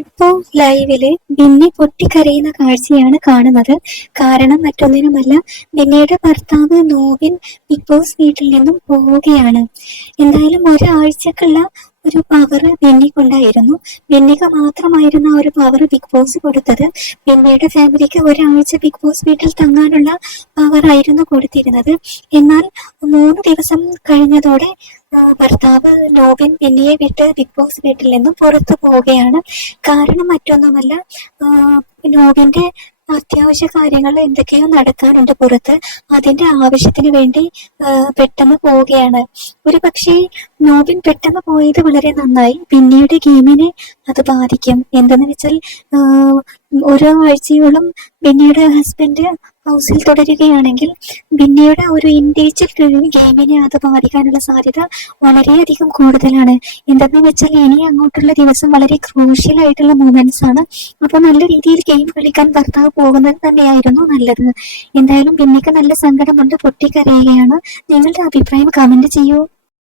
ഇപ്പോ ലൈവിൽ ബിന്നി പൊട്ടിക്കരയുന്ന കാഴ്ചയാണ് കാണുന്നത്. കാരണം മറ്റൊന്നിനുമല്ല ബിന്നിയുടെ ഭർത്താവ് നോവിൻ ബിഗ് ബോസ് വീട്ടിൽ നിന്നും പോവുകയാണ്. എന്തായാലും ഒരാഴ്ചക്കുള്ള ഒരു പവർ ബിന്നിക്കുണ്ടായിരുന്നു. ബിന്നിക്ക് മാത്രമായിരുന്ന ഒരു പവർ ബിഗ് ബോസ് കൊടുത്തത്. ബിന്നിയുടെ ഫാമിലിക്ക് ഒരാഴ്ച ബിഗ് ബോസ് വീട്ടിൽ തങ്ങാനുള്ള പവർ ആയിരുന്നു കൊടുത്തിരുന്നത്. എന്നാൽ മൂന്ന് ദിവസം കഴിഞ്ഞതോടെ ഭർത്താവ് നോബിൻ ബിന്നിയെ വിട്ട് ബിഗ് ബോസ് വീട്ടിൽ നിന്നും പുറത്തു പോവുകയാണ്. കാരണം മറ്റൊന്നുമല്ല നോബിന്റെ അത്യാവശ്യ കാര്യങ്ങൾ എന്തൊക്കെയോ നടക്കാറുണ്ട് പുറത്ത്. അതിന്റെ ആവശ്യത്തിന് വേണ്ടി പെട്ടെന്ന് പോവുകയാണ്. ഒരു പക്ഷേ നോബിൻ പെട്ടെന്ന് പോയത് വളരെ നന്നായി. പിന്നീട് ഗെയിമിനെ അത് ബാധിക്കും. എന്തെന്ന് വെച്ചാൽ ഒരാഴ്ചയോളം ബിന്നിയുടെ ഹസ്ബൻഡ് ഹൗസിൽ തുടരുകയാണെങ്കിൽ ബിന്നിയുടെ ഒരു ഇൻഡിവിജ്വൽ ഗെയിമിനെ അത് ബാധിക്കാനുള്ള സാധ്യത വളരെയധികം കൂടുതലാണ്. എന്തെന്ന് വെച്ചാൽ ഇനി അങ്ങോട്ടുള്ള ദിവസം വളരെ ക്രൂഷ്യൽ ആയിട്ടുള്ള മൂമെന്റ്സ് ആണ്. അപ്പൊ നല്ല രീതിയിൽ ഗെയിം കളിക്കാൻ ഭർത്താവ് പോകുന്നത് തന്നെയായിരുന്നു നല്ലത്. എന്തായാലും ബിന്നിക്ക് നല്ല സങ്കടമുണ്ട് പൊട്ടിക്കരയുകയാണ്. നിങ്ങളുടെ അഭിപ്രായം കമന്റ് ചെയ്യൂ.